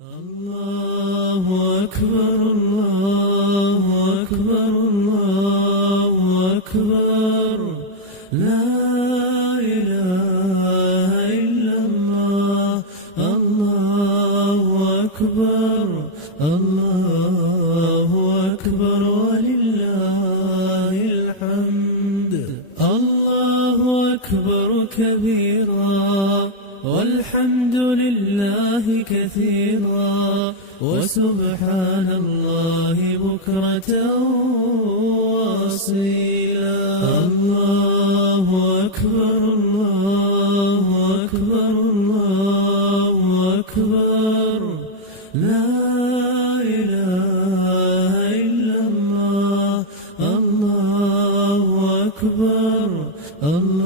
الله أكبر الله أكبر الله أكبر لا إله إلا الله الله أكبر الله أكبر ولله الحمد الله أكبر كبيرا والحمد لله كثيرا وسبحان الله بكرة وأصيلا الله أكبر الله أكبر الله أكبر لا إله إلا الله الله أكبر الله